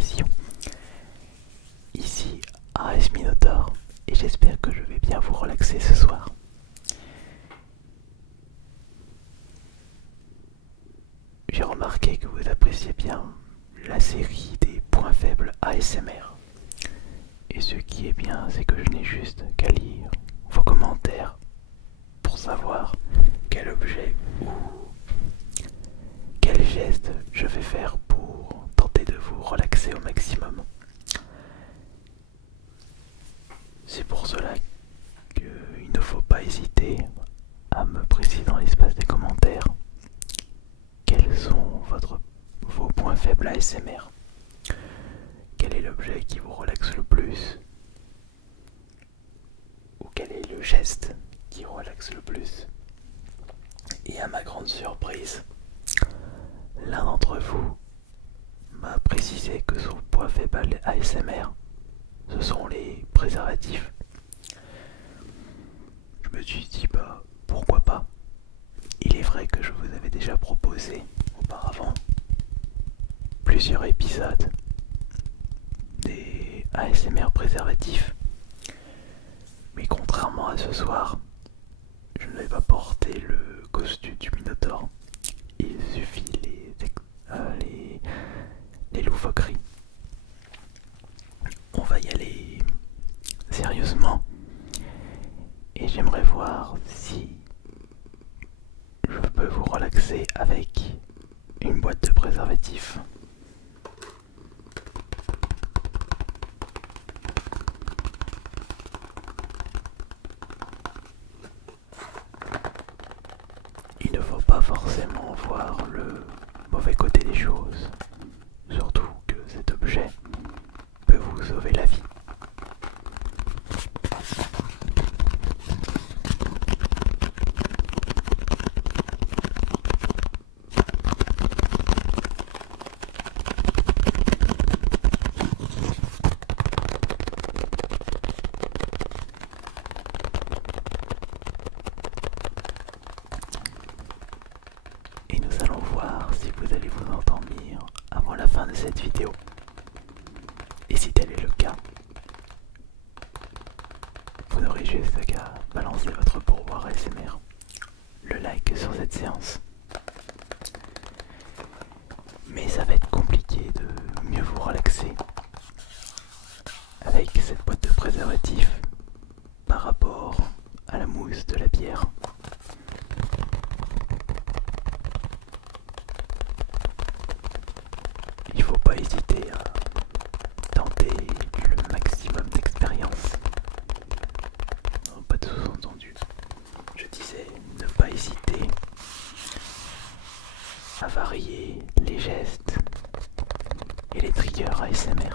sensation. Ici AS Minotaur et j'espère que je vais bien vous relaxer ce soir. J'ai remarqué que vous appréciez bien la série des points faibles ASMR. Et ce qui est bien, c'est que je n'ai juste qu'à lire vos commentaires pour savoir quel objet ou quel geste je vais faire pour tenter de vous relaxer au maximum. C'est pour cela qu'il ne faut pas hésiter à me préciser dans l'espace des commentaires quels sont vos points faibles ASMR. Quel est l'objet qui vous relaxe le plus? Ou quel est le geste qui relaxe le plus? Et à ma grande surprise, l'un d'entre vous m'a précisé que son point faible ASMR, ce sont les préservatifs. Je me suis dit, bah pourquoi pas. Il est vrai que je vous avais déjà proposé auparavant plusieurs épisodes des ASMR préservatifs. Mais contrairement à ce soir, je ne vais pas porter le costume du Minotaure. Il suffit les loufoqueries. On va y aller sérieusement. Et j'aimerais voir si je peux vous relaxer avec une boîte de préservatifs. Il ne faut pas forcément voir le mauvais côté des choses, surtout que cet objet peut vous sauver la vie. Et nous allons voir si vous allez vous endormir avant la fin de cette vidéo. Et si tel est le cas, vous n'aurez juste qu'à balancer votre pourboire ASMR, le like sur cette séance. Mais ça va être compliqué de mieux vous relaxer avec cette boîte de préservatifs par rapport à la mousse de la bière. Il ne faut pas hésiter à tenter le maximum d'expérience. Non, pas de sous-entendu. Je disais ne pas hésiter à varier les gestes et les triggers ASMR.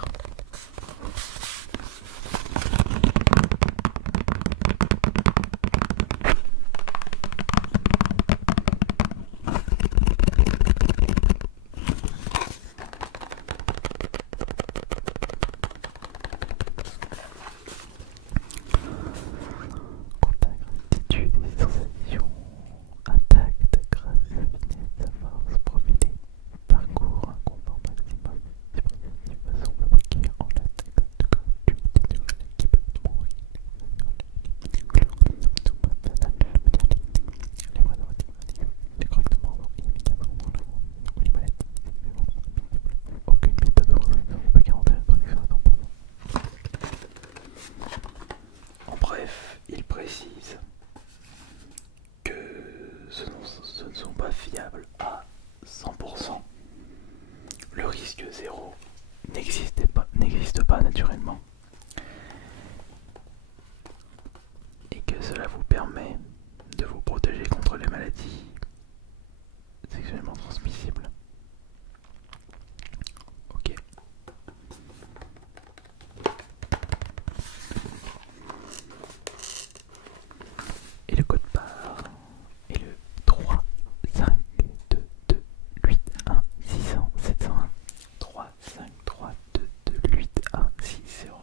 Gratitude et sensations, intact grâce à sa finesse, sa force, profiter, parcours, un confort maximum, c'est progressif, façon fabriquée en latte, de gratuité qui peut mourir, les mois de correctement immédiatement dans la ou les maladies, aucune méthode de restriction ne peut garantir la protection à 100%. En bref, il précise que ce ne sont pas fiables à 100%. Le risque zéro n'existe pas naturellement. Et que cela vous permet de vous protéger contre les maladies sexuellement transmissibles. Ok. Et le code barre est le 3 5 2 2 8 1 600 701 3 5 3 2 2 8 1 6 0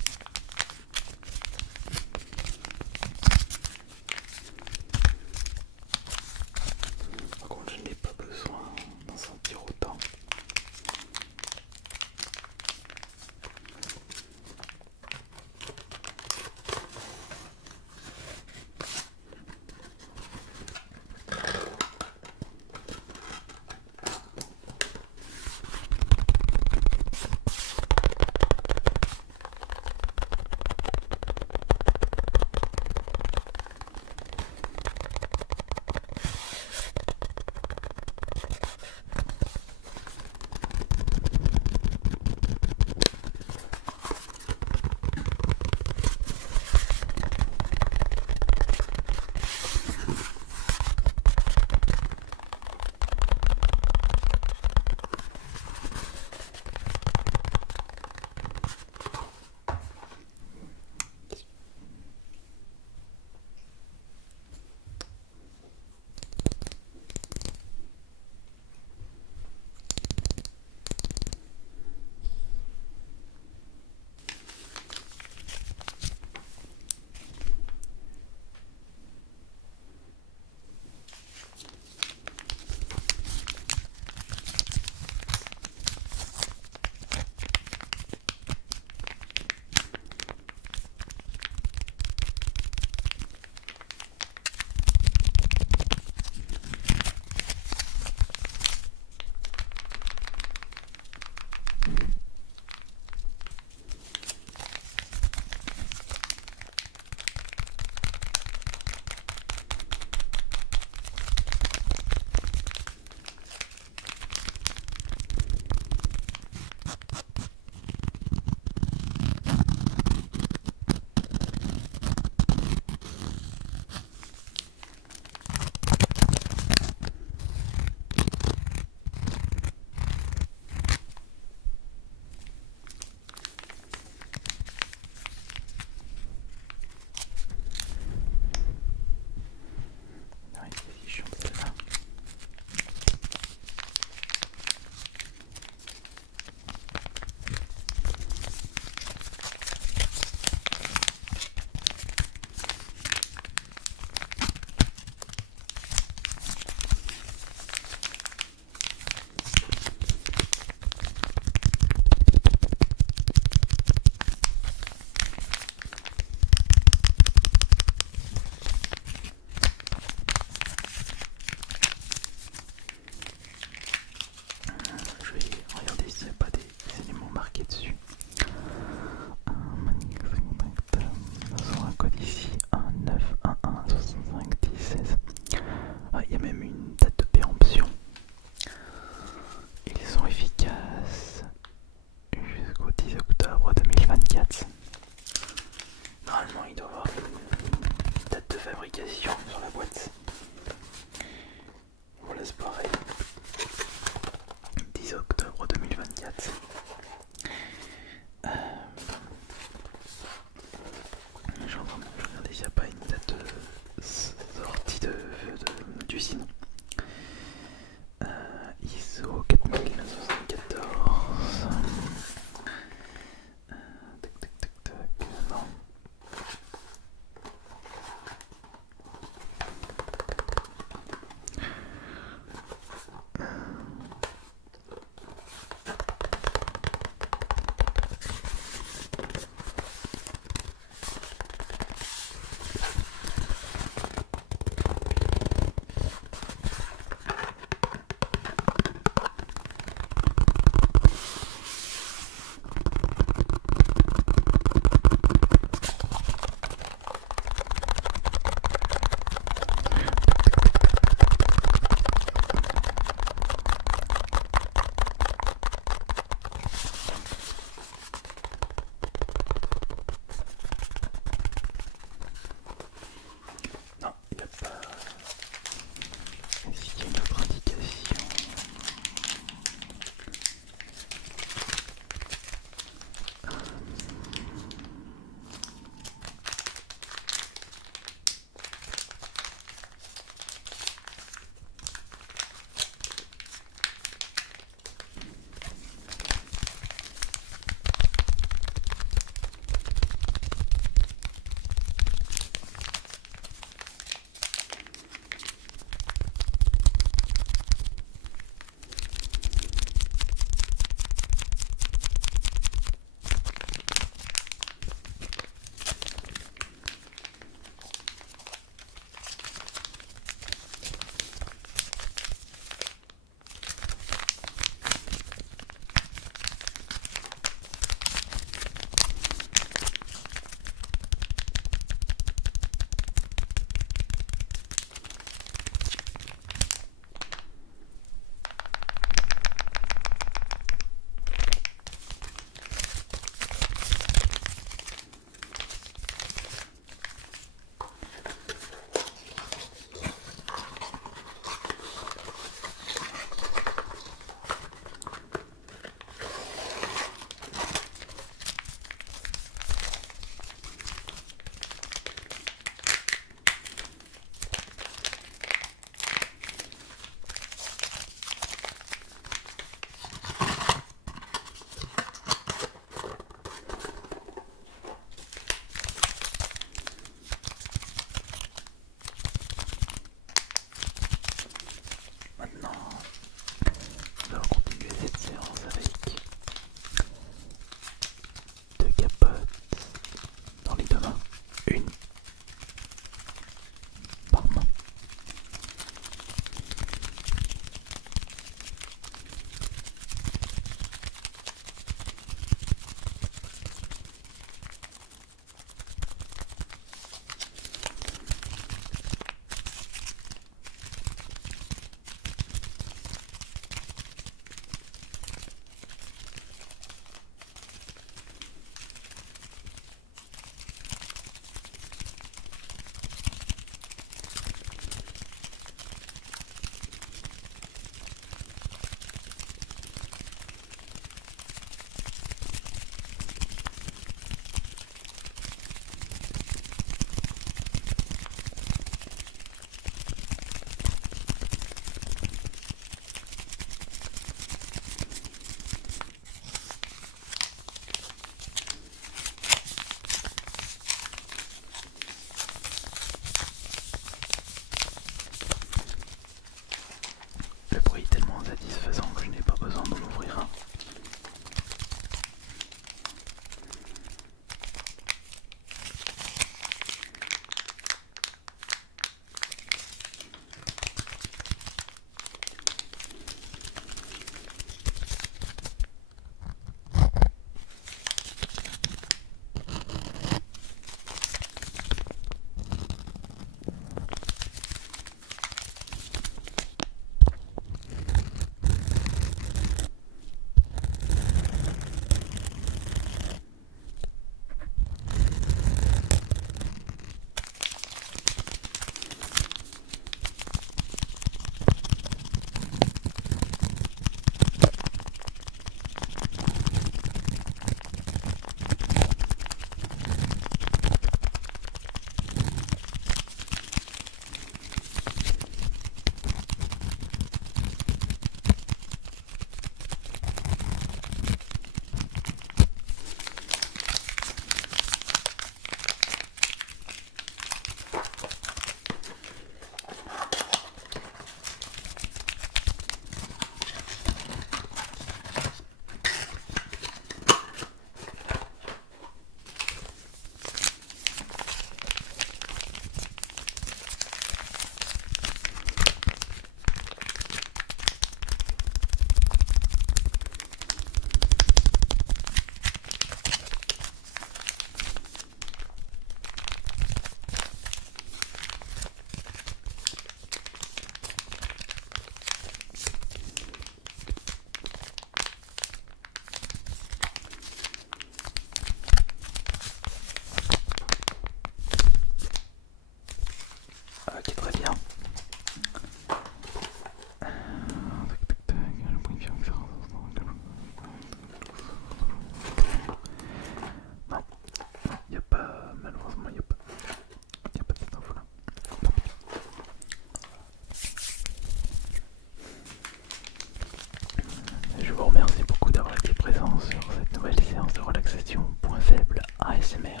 merci beaucoup d'avoir été présent sur cette nouvelle séance de relaxation. Point faible ASMR.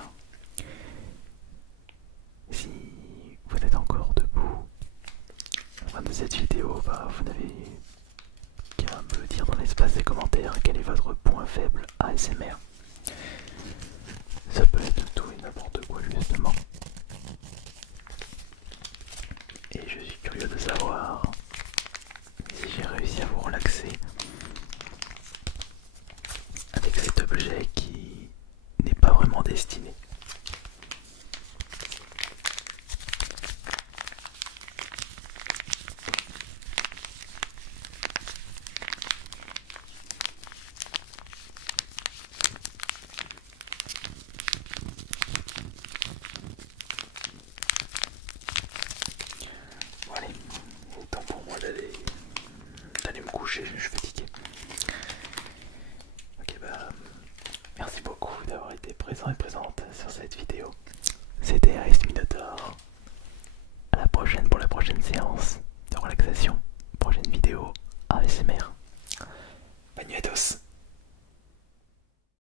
Si vous êtes encore debout à la fin de cette vidéo, vous n'avez qu'à me le dire dans l'espace des commentaires quel est votre point faible ASMR. Ça peut être tout et n'importe quoi justement. Et je suis curieux de savoir si j'ai réussi à vous relaxer avec cet objet qui n'est pas vraiment destiné. Bon allez, il est temps pour moi d'aller me coucher, je suis fatigué. Ok merci beaucoup d'avoir été présent et présente sur cette vidéo. C'était Ice Minotaur. À la prochaine pour la prochaine séance de relaxation. Prochaine vidéo ASMR.